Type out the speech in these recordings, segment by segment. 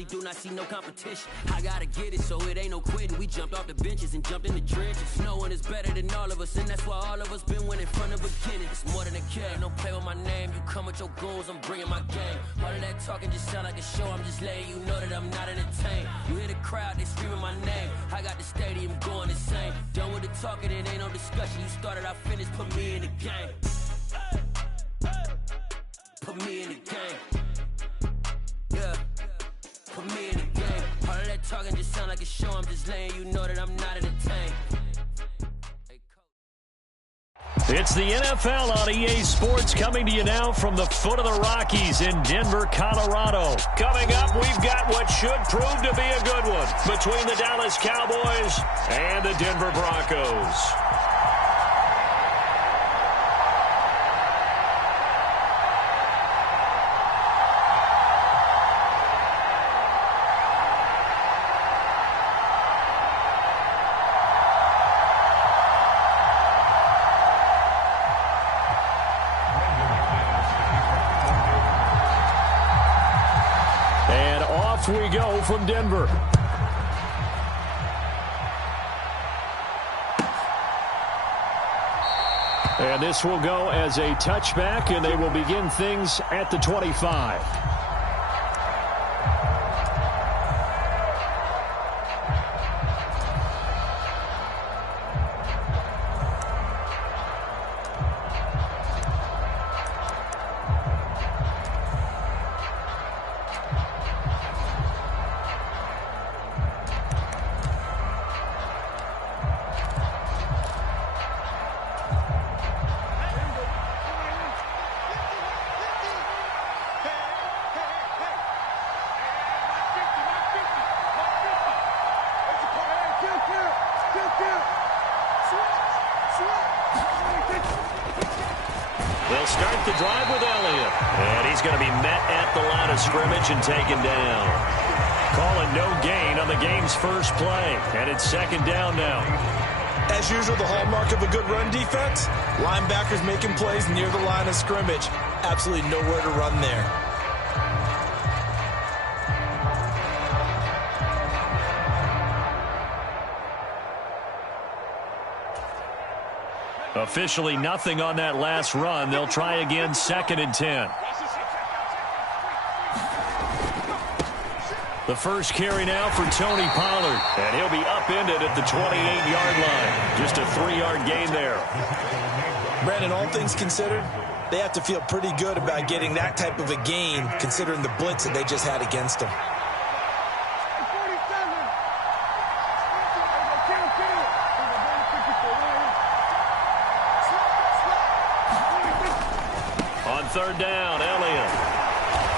honestly do not see no competition. I gotta get it, so it ain't no quitting. We jumped off the benches and jumped in the trenches. No one is better than all of us, and that's why all of us been winning from the beginning. It's more than a game, don't play with my name. You come with your goals, I'm bringing my game. All of that talking just sound like a show. I'm just letting you know that I'm not entertained. You hear the crowd, they screaming my name. I got the stadium going insane. Done with the talking, it ain't no discussion. You started, I finished, put me in the game. Put me in the game. Yeah. Put me in the game. All of that talking just sound like a show. I'm just letting you know that I'm not entertained. It's the NFL on EA Sports, coming to you now from the foot of the Rockies in Denver, Colorado. Coming up, we've got what should prove to be a good one between the Dallas Cowboys and the Denver Broncos. We go from Denver. And this will go as a touchback, and they will begin things at the 25. They'll start the drive with Elliott. And he's going to be met at the line of scrimmage and taken down. Calling no gain on the game's first play. And it's second down now. As usual, the hallmark of a good run defense, linebackers making plays near the line of scrimmage. Absolutely nowhere to run there. Officially nothing on that last run. They'll try again, 2nd and 10. The first carry now for Tony Pollard. And he'll be upended at the 28-yard line. Just a 3-yard gain there. Brandon, all things considered, they have to feel pretty good about getting that type of a gain, considering the blitz that they just had against them. Third down, Elliott.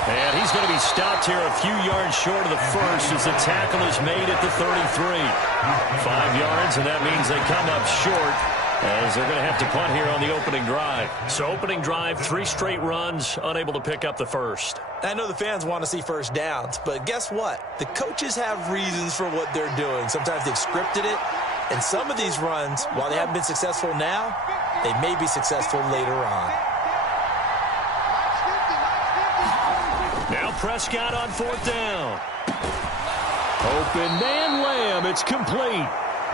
And he's going to be stopped here a few yards short of the first as the tackle is made at the 33. 5 yards, and that means they come up short as they're going to have to punt here on the opening drive. So opening drive, 3 straight runs, unable to pick up the first. I know the fans want to see first downs, but guess what? The coaches have reasons for what they're doing. Sometimes they've scripted it, and some of these runs, while they haven't been successful now, they may be successful later on. Now Prescott on 4th down. Open man, Lamb. It's complete.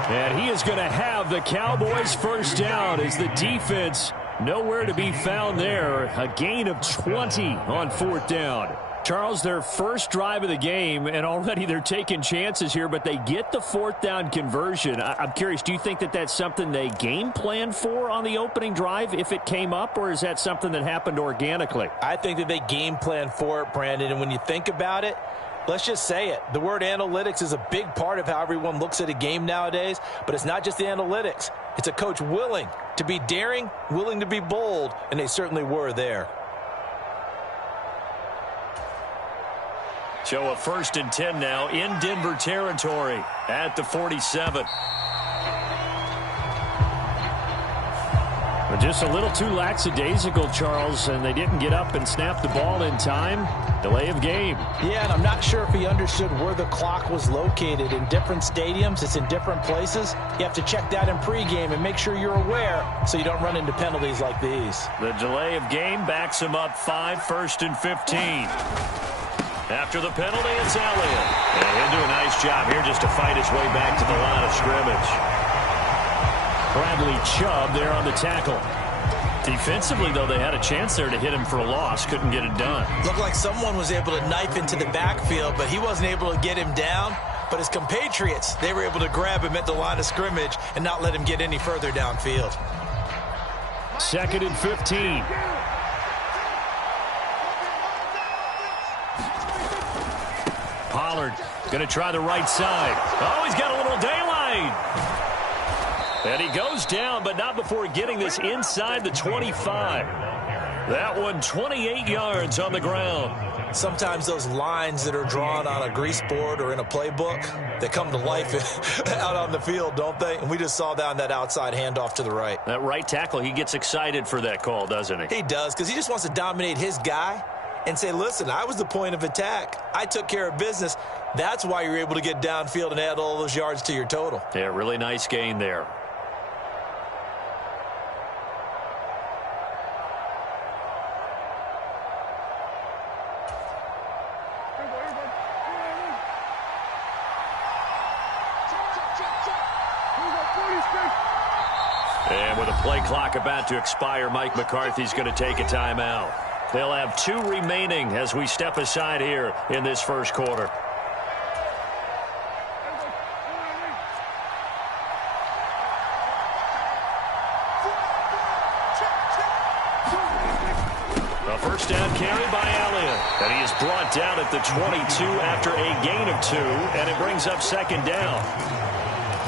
And he is going to have the Cowboys first down as the defense nowhere to be found there. A gain of 20 on 4th down. Charles, their first drive of the game, and already they're taking chances here, but they get the 4th down conversion. I'm curious, do you think that that's something they game planned for on the opening drive if it came up, or is that something that happened organically? I think that they game planned for it, Brandon, and when you think about it, let's just say it. The word analytics is a big part of how everyone looks at a game nowadays, but it's not just the analytics. It's a coach willing to be daring, willing to be bold, and they certainly were there. So a 1st and 10 now in Denver territory at the 47. But just a little too lackadaisical, Charles, and they didn't get up and snap the ball in time. Delay of game. Yeah, and I'm not sure if he understood where the clock was located. In different stadiums, it's in different places. You have to check that in pregame and make sure you're aware so you don't run into penalties like these. The delay of game backs him up 5, 1st and 15. After the penalty, it's Elliott. And he'll do a nice job here just to fight his way back to the line of scrimmage. Bradley Chubb there on the tackle. Defensively, though, they had a chance there to hit him for a loss. Couldn't get it done. Looked like someone was able to knife into the backfield, but he wasn't able to get him down. But his compatriots, they were able to grab him at the line of scrimmage and not let him get any further downfield. 2nd and 15. Pollard going to try the right side. Oh, he's got a little daylight. And he goes down, but not before getting this inside the 25. That one 28 yards on the ground. Sometimes those lines that are drawn on a grease board or in a playbook, they come to life out on the field, don't they? And we just saw that on that outside handoff to the right. That right tackle, he gets excited for that call, doesn't he? He does, because he just wants to dominate his guy and say, listen, I was the point of attack. I took care of business. That's why you're able to get downfield and add all those yards to your total. Yeah, really nice gain there. And with a play clock about to expire, Mike McCarthy's going to take a timeout. They'll have 2 remaining as we step aside here in this first quarter. A first down carry by Elliott. And he is brought down at the 22 after a gain of 2, and it brings up 2nd down.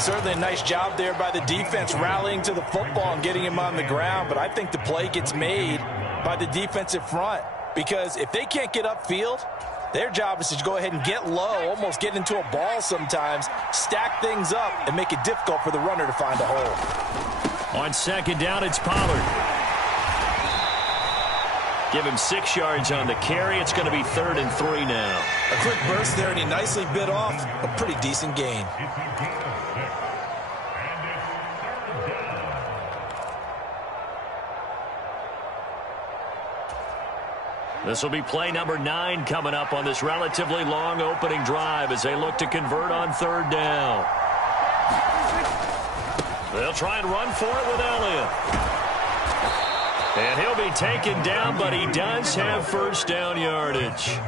Certainly a nice job there by the defense rallying to the football and getting him on the ground, but I think the play gets made by the defensive front, because if they can't get upfield, their job is to go ahead and get low, almost get into a ball sometimes, stack things up, and make it difficult for the runner to find a hole. On 2nd down, it's Pollard. Give him 6 yards on the carry. It's going to be 3rd and 3 now. A quick burst there, and he nicely bit off a pretty decent gain. This will be play number 9 coming up on this relatively long opening drive as they look to convert on 3rd down. They'll try and run for it with Elliott. And he'll be taken down, but he does have first down yardage.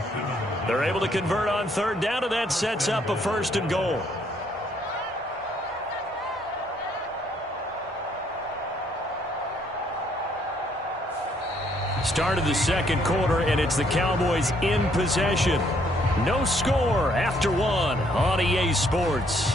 They're able to convert on 3rd down, and that sets up a 1st and goal. Start of the 2nd quarter, and it's the Cowboys in possession. No score after 1 on EA Sports.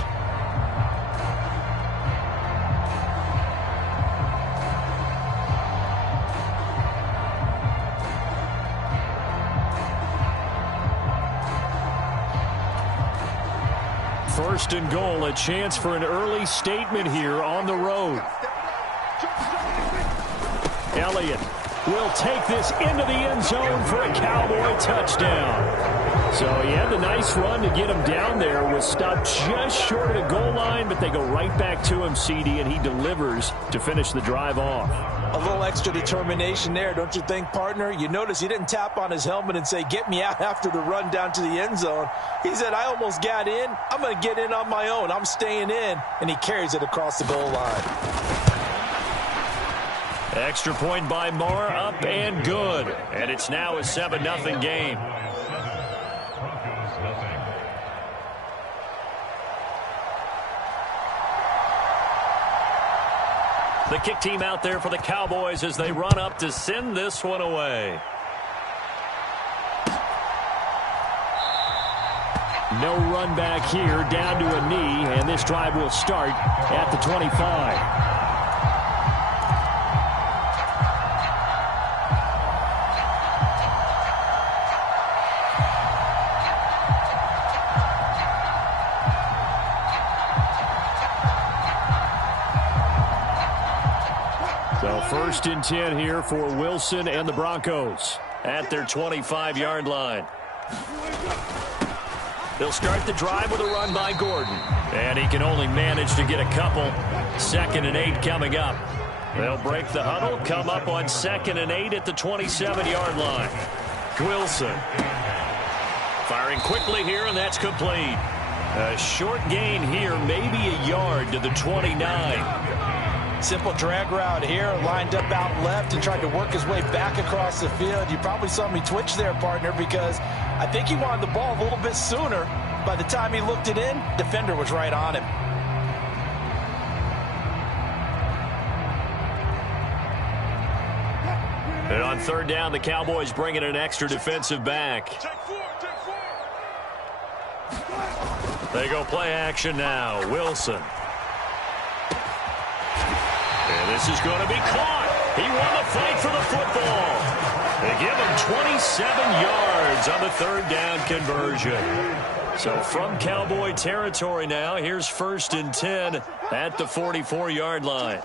First and goal, a chance for an early statement here on the road. Elliott will take this into the end zone for a Cowboy touchdown. So he had the nice run to get him down there. Was stopped just short of the goal line, but they go right back to him, CD, and he delivers to finish the drive off. A little extra determination there, don't you think, partner? You notice he didn't tap on his helmet and say, get me out after the run down to the end zone. He said, I almost got in. I'm going to get in on my own. I'm staying in. And he carries it across the goal line. Extra point by Moore, up and good. And it's now a 7-0 game. The kick team out there for the Cowboys as they run up to send this one away. No run back here, down to a knee, and this drive will start at the 25. So 1st and 10 here for Wilson and the Broncos at their 25-yard line. They'll start the drive with a run by Gordon. And he can only manage to get a couple. 2nd and 8 coming up. They'll break the huddle, come up on 2nd and 8 at the 27-yard line. Wilson Firing quickly here, and that's complete. A short gain here, maybe a yard to the 29. Simple drag route here, lined up out left and tried to work his way back across the field. You probably saw me twitch there, partner, because I think he wanted the ball a little bit sooner. By the time he looked it in, defender was right on him. And on third down, the Cowboys bring in an extra defensive back. They go play action now. Wilson. And this is going to be caught. He won the fight for the football. They give him 27 yards on the third down conversion. So from Cowboy territory now, here's 1st and 10 at the 44-yard line.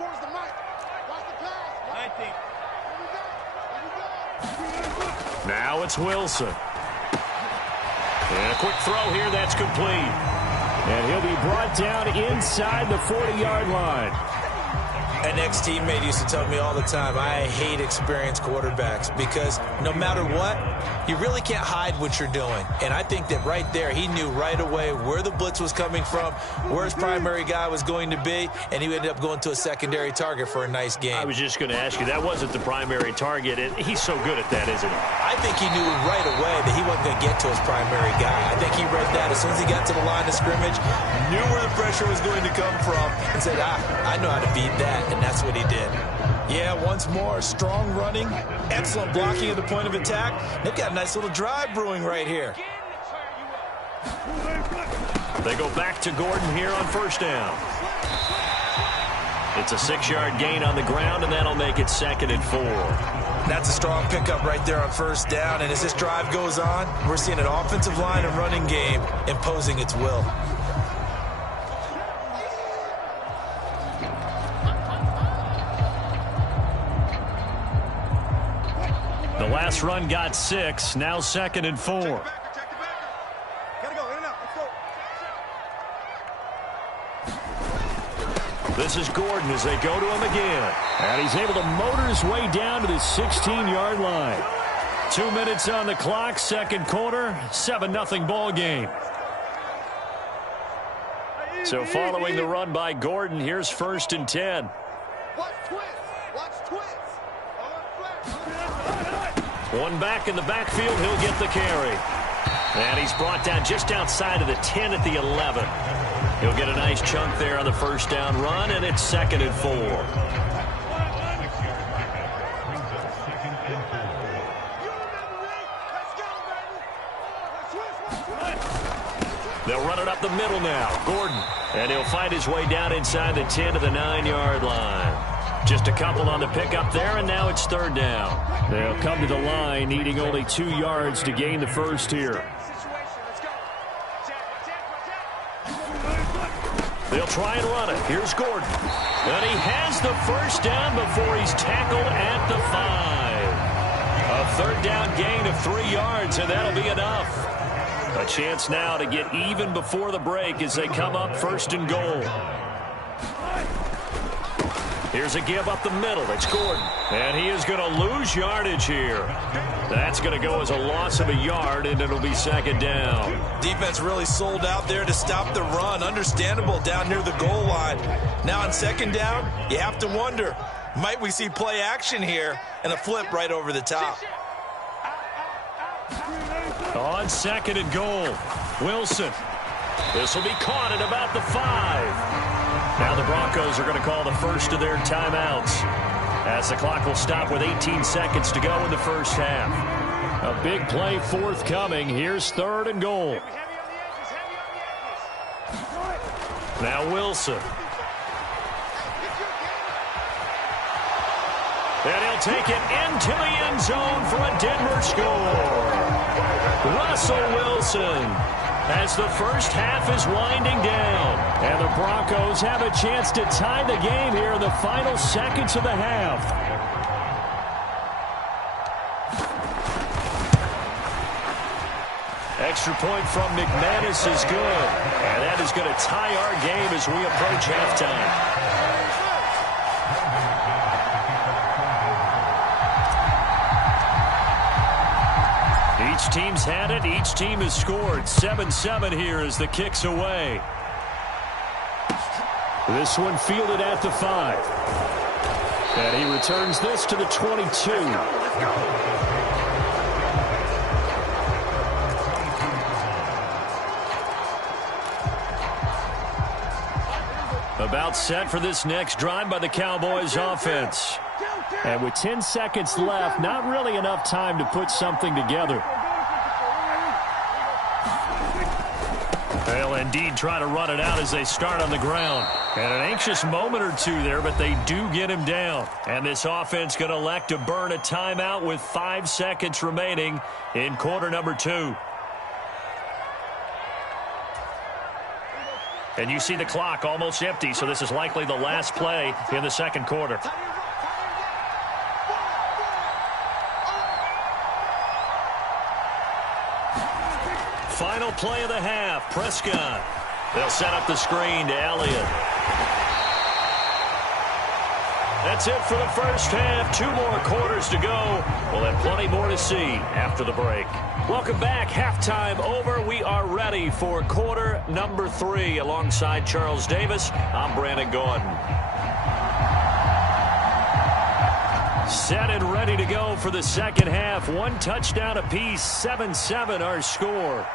Now it's Wilson. And a quick throw here, that's complete. And he'll be brought down inside the 40-yard line. An ex-teammate used to tell me all the time, I hate experienced quarterbacks because no matter what, you really can't hide what you're doing. And I think that right there, he knew right away where the blitz was coming from, where his primary guy was going to be, and he ended up going to a secondary target for a nice game. I was just going to ask you, that wasn't the primary target, and he's so good at that, isn't he? I think he knew right away that he wasn't going to get to his primary guy. I think he read that as soon as he got to the line of scrimmage, knew where the pressure was going to come from, and said, I know how to beat that. And that's what he did. Yeah, once more, strong running, excellent blocking at the point of attack. They've got a nice little drive brewing right here. They go back to Gordon here on first down. It's a 6-yard gain on the ground, and that'll make it 2nd and 4. That's a strong pickup right there on first down, and as this drive goes on, we're seeing an offensive line and running game imposing its will. The last run got 6, now 2nd and 4. This is Gordon as they go to him again. And he's able to motor his way down to the 16-yard line. 2 minutes on the clock, second quarter, 7-0 ball game. So following the run by Gordon, here's 1st and 10. One back in the backfield, he'll get the carry. And he's brought down just outside of the 10 at the 11. He'll get a nice chunk there on the first down run, and it's 2nd and 4. They'll run it up the middle now. Gordon. And he'll find his way down inside the 10 to the 9-yard line. Just a couple on the pickup there, and now it's 3rd down. They'll come to the line, needing only 2 yards to gain the first here. They'll try and run it. Here's Gordon. And he has the first down before he's tackled at the 5. A 3rd down gain of 3 yards, and that'll be enough. A chance now to get even before the break as they come up 1st and goal. Here's a give up the middle. It's Gordon. And he is going to lose yardage here. That's going to go as a loss of a yard, and it'll be 2nd down. Defense really sold out there to stop the run. Understandable down near the goal line. Now on 2nd down, you have to wonder, might we see play action here and a flip right over the top? On 2nd and goal, Wilson. This will be caught at about the 5. Now the Broncos are going to call the first of their timeouts as the clock will stop with 18 seconds to go in the first half. A big play forthcoming. Here's 3rd and goal. Now Wilson. And he'll take it into the end zone for a Denver score. Russell Wilson, as the first half is winding down. And the Broncos have a chance to tie the game here in the final seconds of the half. Extra point from McManus is good. And that is going to tie our game as we approach halftime. Each team's had it. Each team has scored. 7-7 here as the kick's away. This one fielded at the 5. And he returns this to the 22. About set for this next drive by the Cowboys offense. And with 10 seconds left, not really enough time to put something together. They'll indeed try to run it out as they start on the ground. And an anxious moment or two there, but they do get him down. And this offense going to elect to burn a timeout with 5 seconds remaining in quarter number 2. And you see the clock almost empty, so this is likely the last play in the second quarter. Final play of the half, Prescott. They'll set up the screen to Elliott. That's it for the first half. 2 more quarters to go. We'll have plenty more to see after the break. Welcome back. Halftime over. We are ready for quarter number 3. Alongside Charles Davis, I'm Brandon Gordon. Set and ready to go for the second half. 1 touchdown apiece. 7-7 our score.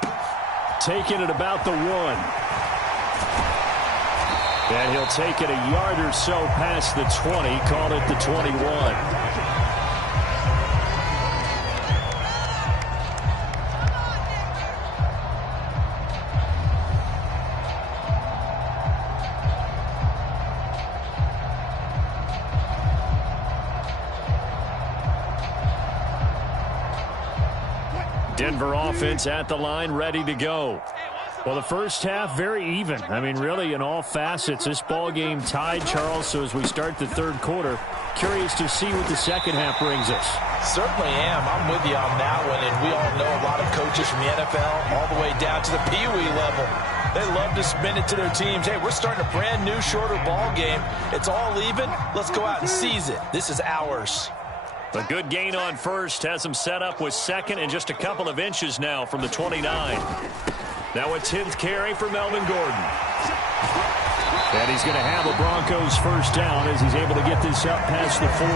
Taking it about the 1. And he'll take it a yard or so past the 20. Call it the 21. Denver offense at the line, ready to go. Well, the first half, very even. I mean, really, in all facets, this ball game tied, Charles. So as we start the third quarter, curious to see what the second half brings us. Certainly am. I'm with you on that one. And we all know a lot of coaches from the NFL all the way down to the Pee-wee level. They love to spin it to their teams. Hey, we're starting a brand new, shorter ball game. It's all even. Let's go out and seize it. This is ours. A good gain on first has him set up with second and just a couple of inches now from the 29. Now a 10th carry for Melvin Gordon. And he's going to have a Broncos first down as he's able to get this up past the 40.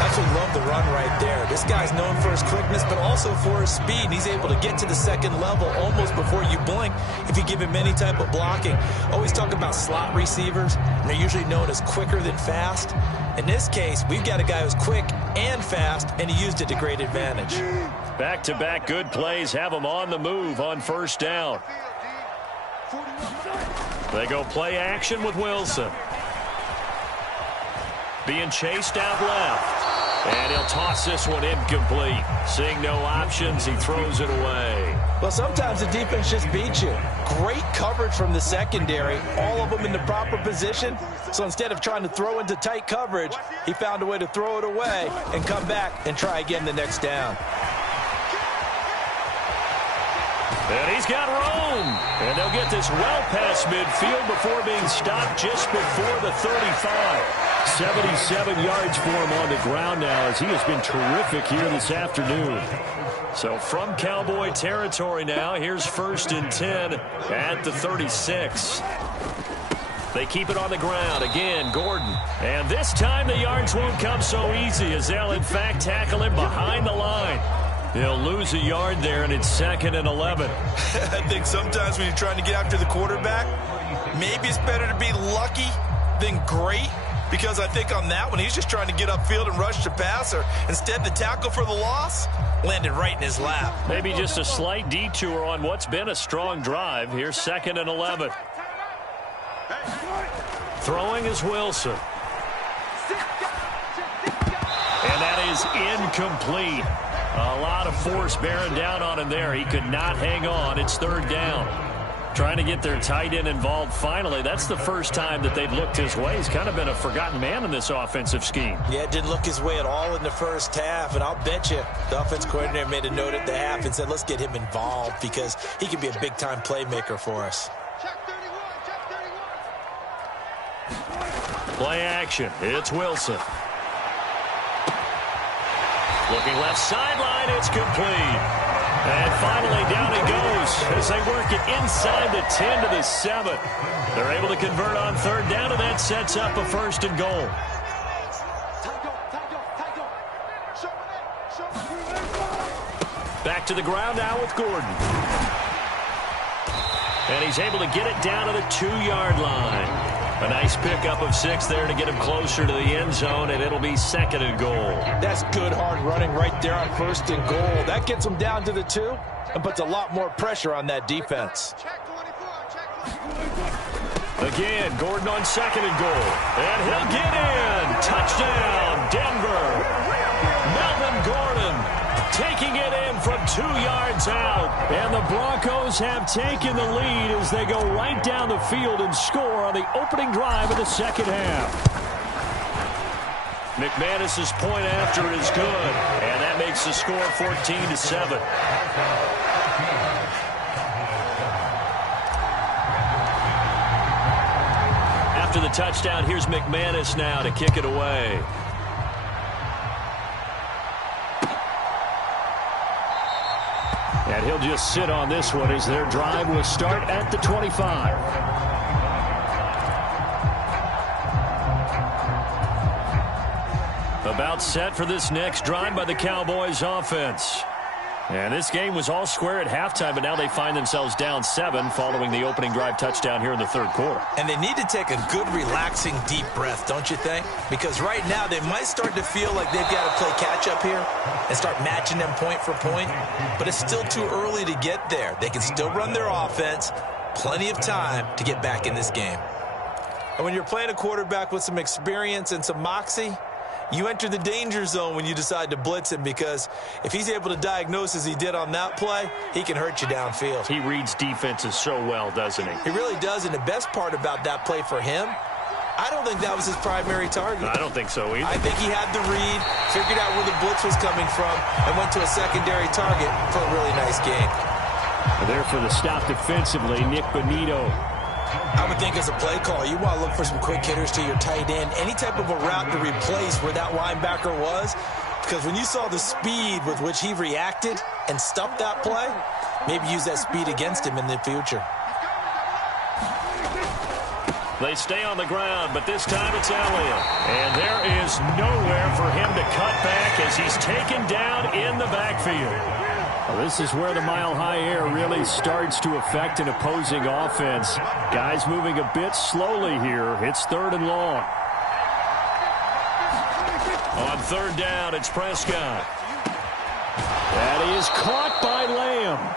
Absolutely love the run right there. This guy's known for his quickness, but also for his speed. And he's able to get to the second level almost before you blink if you give him any type of blocking. Always talk about slot receivers, and they're usually known as quicker than fast. In this case, we've got a guy who's quick and fast, and he used it to great advantage. Back-to-back good plays have him on the move on first down. They go play action with Wilson. Being chased out left. And he'll toss this one incomplete. Seeing no options, he throws it away. Well, sometimes the defense just beats you. Great coverage from the secondary. All of them in the proper position. So instead of trying to throw into tight coverage, he found a way to throw it away and come back and try again the next down. And he's got room. And they'll get this well past midfield before being stopped just before the 35. 77 yards for him on the ground now as he has been terrific here this afternoon. So from Cowboy territory now, here's 1st and 10 at the 36. They keep it on the ground. Again, Gordon. And this time the yards won't come so easy as they'll in fact tackle him behind the line. He'll lose a yard there, and it's 2nd and 11. I think sometimes when you're trying to get after the quarterback, maybe it's better to be lucky than great. Because I think on that one, he's just trying to get upfield and rush the passer. Instead, the tackle for the loss landed right in his lap. Maybe just a slight detour on what's been a strong drive. Here's 2nd and 11. Throwing is Wilson. And that is incomplete. A lot of force bearing down on him there. He could not hang on. It's 3rd down. Trying to get their tight end involved finally. That's the first time that they've looked his way. He's kind of been a forgotten man in this offensive scheme. Yeah, it didn't look his way at all in the first half. And I'll bet you the offense coordinator made a note at the half and said, let's get him involved because he could be a big-time playmaker for us. Play action. It's Wilson. Looking left sideline. It's complete. And finally, down he goes as they work it inside the 10 to the 7. They're able to convert on third down, and that sets up a 1st and goal. Back to the ground now with Gordon. And he's able to get it down to the 2-yard line. A nice pickup of 6 there to get him closer to the end zone, and it'll be 2nd and goal. That's good hard running right there on 1st and goal. That gets him down to the 2 and puts a lot more pressure on that defense. Again, Gordon on 2nd and goal. And he'll get in. Touchdown, Denver. Melvin Gordon taking it in from 2 yards out. And the Broncos have taken the lead as they go right down the field and score on the opening drive of the second half. McManus's point after is good, and that makes the score 14-7. After the touchdown, here's McManus now to kick it away. And he'll just sit on this one as their drive will start at the 25. About set for this next drive by the Cowboys offense. And this game was all square at halftime, but now they find themselves down 7 following the opening drive touchdown here in the 3rd quarter. And they need to take a good, relaxing, deep breath, don't you think? Because right now they might start to feel like they've got to play catch-up here and start matching them point for point. But it's still too early to get there. They can still run their offense. Plenty of time to get back in this game. And when you're playing a quarterback with some experience and some moxie, you enter the danger zone when you decide to blitz him, because if he's able to diagnose as he did on that play, he can hurt you downfield. He reads defenses so well, doesn't he? He really does, and the best part about that play for him, I don't think that was his primary target. I don't think so either. I think he had the read, figured out where the blitz was coming from, and went to a secondary target for a really nice game. There for the stop defensively, Nick Bonito. I would think as a play call, you want to look for some quick hitters to your tight end, any type of a route to replace where that linebacker was, because when you saw the speed with which he reacted and stuffed that play, maybe use that speed against him in the future. They stay on the ground, but this time it's Elliott. And there is nowhere for him to cut back as he's taken down in the backfield. Well, this is where the mile-high air really starts to affect an opposing offense. Guys moving a bit slowly here. It's 3rd and long. On 3rd down, it's Prescott. That is caught by Lamb.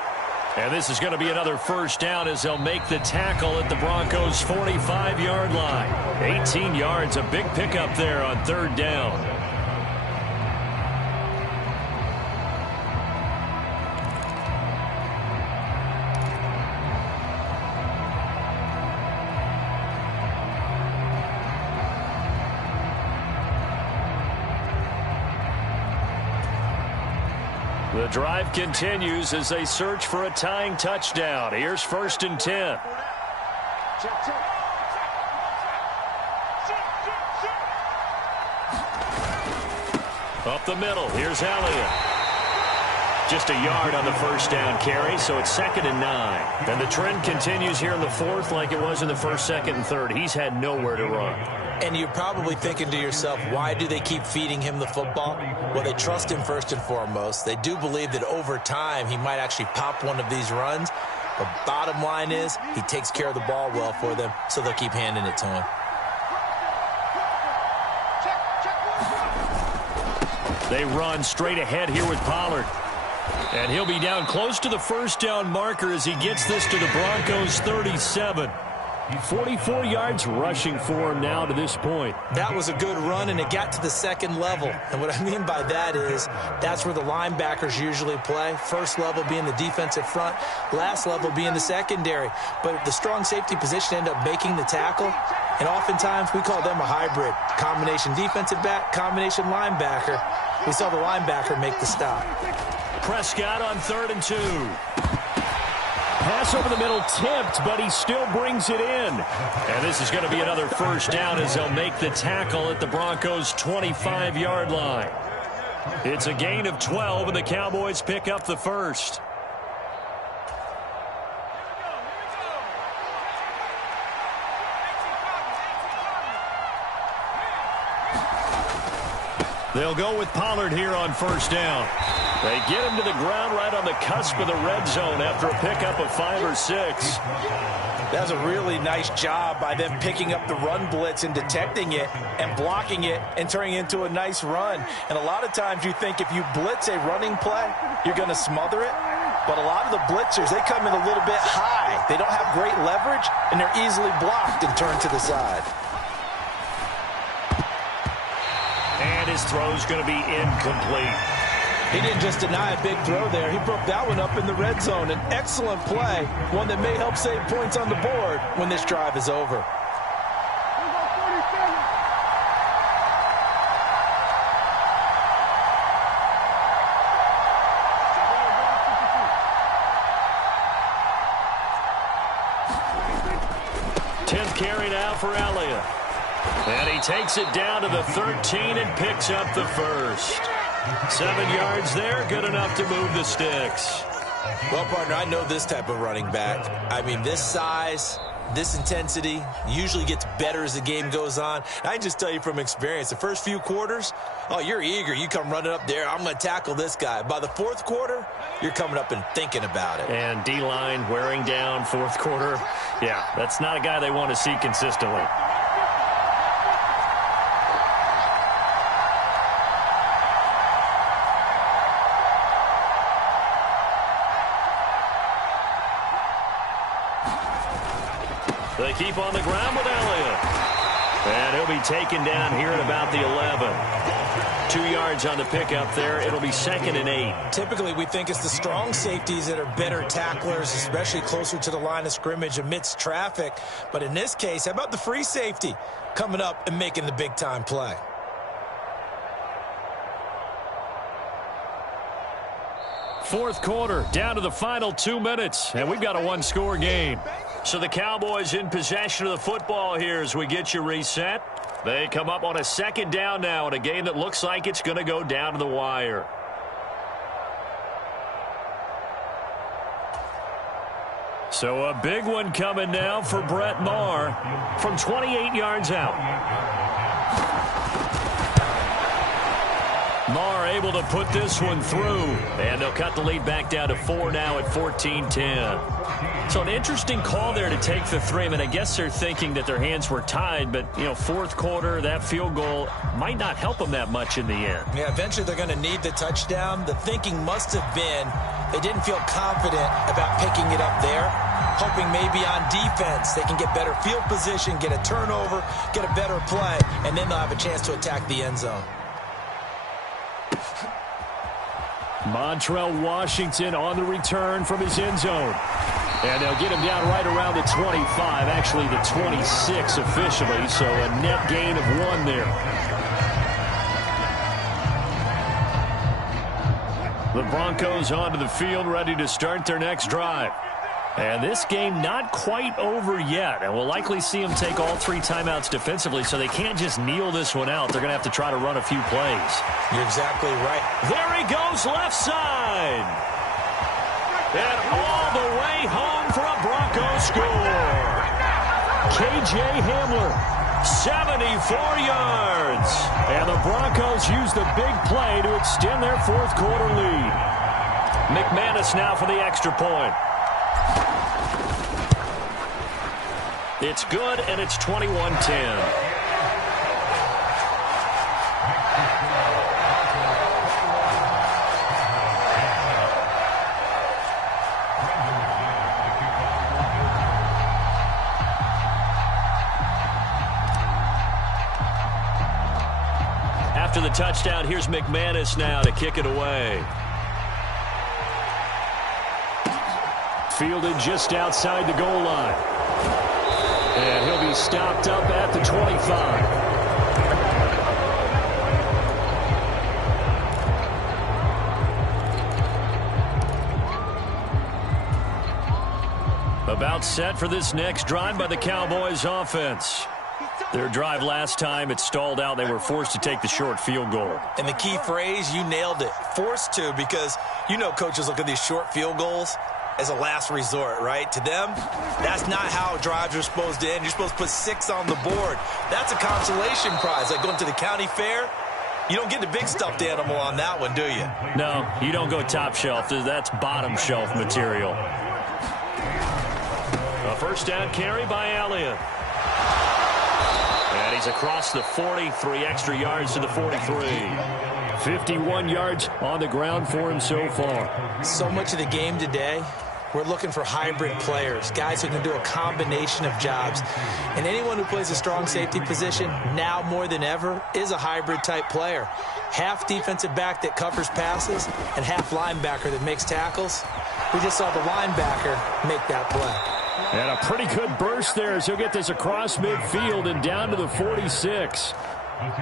And this is going to be another 1st down as they'll make the tackle at the Broncos' 45-yard line. 18 yards, a big pickup there on 3rd down. The drive continues as they search for a tying touchdown. Here's 1st and 10. Up the middle, here's Elliott. Just a yard on the 1st down carry, so it's 2nd and 9. And the trend continues here in the 4th like it was in the 1st, 2nd, and 3rd. He's had nowhere to run. And you're probably thinking to yourself, why do they keep feeding him the football? Well, they trust him first and foremost. They do believe that over time he might actually pop one of these runs. But bottom line is he takes care of the ball well for them, so they'll keep handing it to him. They run straight ahead here with Pollard. And he'll be down close to the 1st down marker as he gets this to the Broncos' 37. 44 yards rushing for him now to this point. That was a good run, and it got to the 2nd level. And what I mean by that is that's where the linebackers usually play. 1st level being the defensive front, last level being the secondary. But the strong safety position ended up making the tackle, and oftentimes we call them a hybrid. Combination defensive back, combination linebacker. We saw the linebacker make the stop. Prescott on 3rd and 2. Pass over the middle tipped, but he still brings it in. And this is going to be another 1st down as they'll make the tackle at the Broncos' 25-yard line. It's a gain of 12, and the Cowboys pick up the 1st. They'll go with Pollard here on first down. They get him to the ground right on the cusp of the red zone after a pickup of 5 or 6. That's a really nice job by them picking up the run blitz and detecting it and blocking it and turning it into a nice run. And a lot of times you think if you blitz a running play, you're going to smother it. But a lot of the blitzers, they come in a little bit high. They don't have great leverage, and they're easily blocked and turned to the side. And his throw's going to be incomplete. He didn't just deny a big throw there. He broke that one up in the red zone. An excellent play, one that may help save points on the board when this drive is over. Carry now for Elliott. And he takes it down to the 13 and picks up the first. 7 yards there, good enough to move the sticks. Well, partner, I know this type of running back. I mean, this size, this intensity usually gets better as the game goes on. I can just tell you from experience, the first few quarters, oh, you're eager. You come running up there, I'm going to tackle this guy. By the fourth quarter, you're coming up and thinking about it. And D-line wearing down fourth quarter. Yeah, that's not a guy they want to see consistently. They keep on the ground with Elliott. And he'll be taken down here at about the 11. 2 yards on the pickup there. It'll be 2nd and 8. Typically, we think it's the strong safeties that are better tacklers, especially closer to the line of scrimmage amidst traffic. But in this case, how about the free safety coming up and making the big-time play? Fourth quarter, down to the final 2 minutes, and we've got a one-score game. So the Cowboys in possession of the football here as we get you reset. They come up on a 2nd down now in a game that looks like it's going to go down to the wire. So a big one coming now for Brett Maher from 28 yards out. Maher able to put this one through, and they'll cut the lead back down to 4 now at 14-10. So an interesting call there to take the 3. I mean, I guess they're thinking that their hands were tied, but, you know, fourth quarter, that field goal might not help them that much in the end. Yeah, eventually they're going to need the touchdown. The thinking must have been they didn't feel confident about picking it up there, hoping maybe on defense they can get better field position, get a turnover, get a better play, and then they'll have a chance to attack the end zone. Montrell Washington on the return from his end zone. And they'll get him down right around the 25, actually the 26 officially, so a net gain of 1 there. The Broncos onto the field, ready to start their next drive. And this game not quite over yet, and we'll likely see them take all 3 timeouts defensively, so they can't just kneel this one out. They're going to have to try to run a few plays. You're exactly right. There he goes, left side. And all the way home for a Broncos score. K.J. Hamler, 74 yards. And the Broncos use the big play to extend their fourth quarter lead. McManus now for the extra point. It's good, and it's 21-10. After the touchdown, here's McManus now to kick it away. Fielded just outside the goal line. And he'll be stopped up at the 25. About set for this next drive by the Cowboys offense. Their drive last time, it stalled out. They were forced to take the short field goal. And the key phrase, you nailed it, forced to, because you know coaches look at these short field goals as a last resort, right? To them, that's not how drives are supposed to end. You're supposed to put 6 on the board. That's a consolation prize, like going to the county fair. You don't get the big stuffed animal on that one, do you? No, you don't go top shelf. That's bottom shelf material. A first down carry by Elliott. And he's across the 40, 3 extra yards to the 43. 51 yards on the ground for him so far. So much of the game today, we're looking for hybrid players, guys who can do a combination of jobs. And anyone who plays a strong safety position, now more than ever, is a hybrid-type player. Half defensive back that covers passes and half linebacker that makes tackles. We just saw the linebacker make that play. And a pretty good burst there as he'll get this across midfield and down to the 46.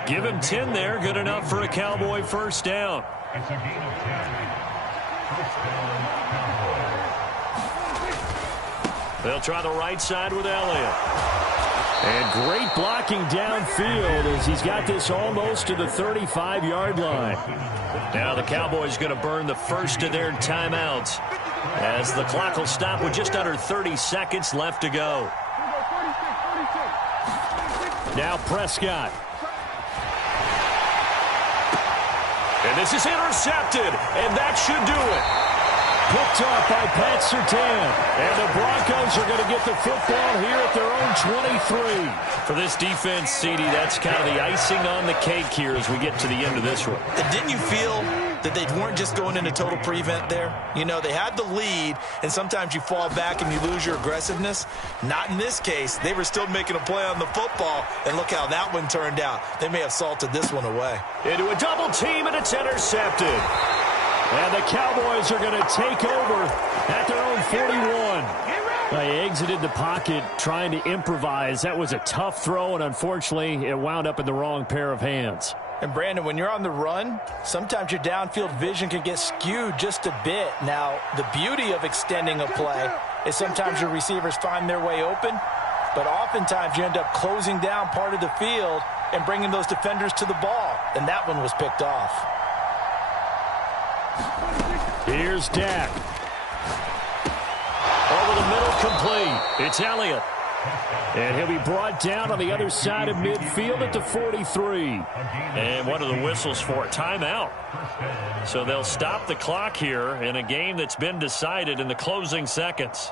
Give him 10 there, good enough for a Cowboy first down. They'll try the right side with Elliott. And great blocking downfield as he's got this almost to the 35-yard line. Now the Cowboys going to burn the first of their timeouts as the clock will stop with just under 30 seconds left to go. Now Prescott. And this is intercepted, and that should do it. Picked off by Pat Surtain. And the Broncos are going to get the football here at their own 23. For this defense, CD, that's kind of the icing on the cake here as we get to the end of this one. And didn't you feel that they weren't just going into total prevent there? You know, they had the lead, and sometimes you fall back and you lose your aggressiveness. Not in this case. They were still making a play on the football, and look how that one turned out. They may have salted this one away. Into a double team, and it's intercepted. And the Cowboys are going to take over at their own 41. They exited the pocket trying to improvise. That was a tough throw, and unfortunately, it wound up in the wrong pair of hands. And, Brandon, when you're on the run, sometimes your downfield vision can get skewed just a bit. Now, the beauty of extending a play is sometimes your receivers find their way open, but oftentimes you end up closing down part of the field and bringing those defenders to the ball, and that one was picked off. Here's Dak. Over the middle, complete. It's Elliott. And he'll be brought down on the other side of midfield at the 43. And what are the whistles for? Timeout. So they'll stop the clock here in a game that's been decided in the closing seconds.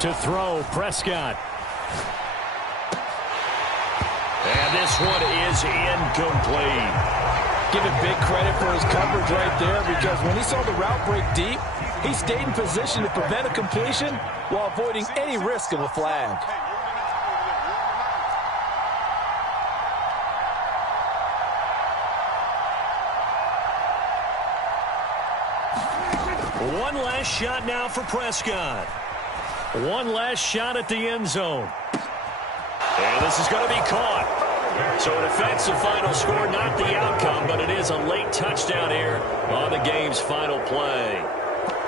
To throw, Prescott. And this one is incomplete. Give him big credit for his coverage right there, because when he saw the route break deep, he stayed in position to prevent a completion while avoiding any risk of a flag. One last shot now for Prescott. One last shot at the end zone. And this is going to be caught. So it affects the final score, not the outcome, but it is a late touchdown here on the game's final play.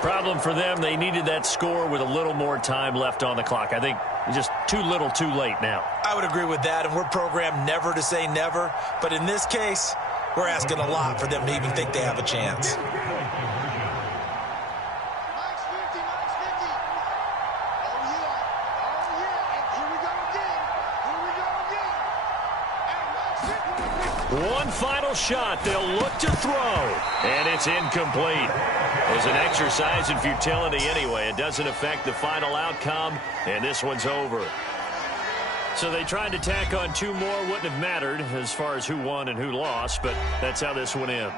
Problem for them, they needed that score with a little more time left on the clock. I think just too little too late now. I would agree with that, and we're programmed never to say never. But in this case, we're asking a lot for them to even think they have a chance. One final shot. They'll look to throw. And it's incomplete. It was an exercise in futility anyway. It doesn't affect the final outcome, and this one's over. So they tried to tack on two more. Wouldn't have mattered as far as who won and who lost, but that's how this one ends.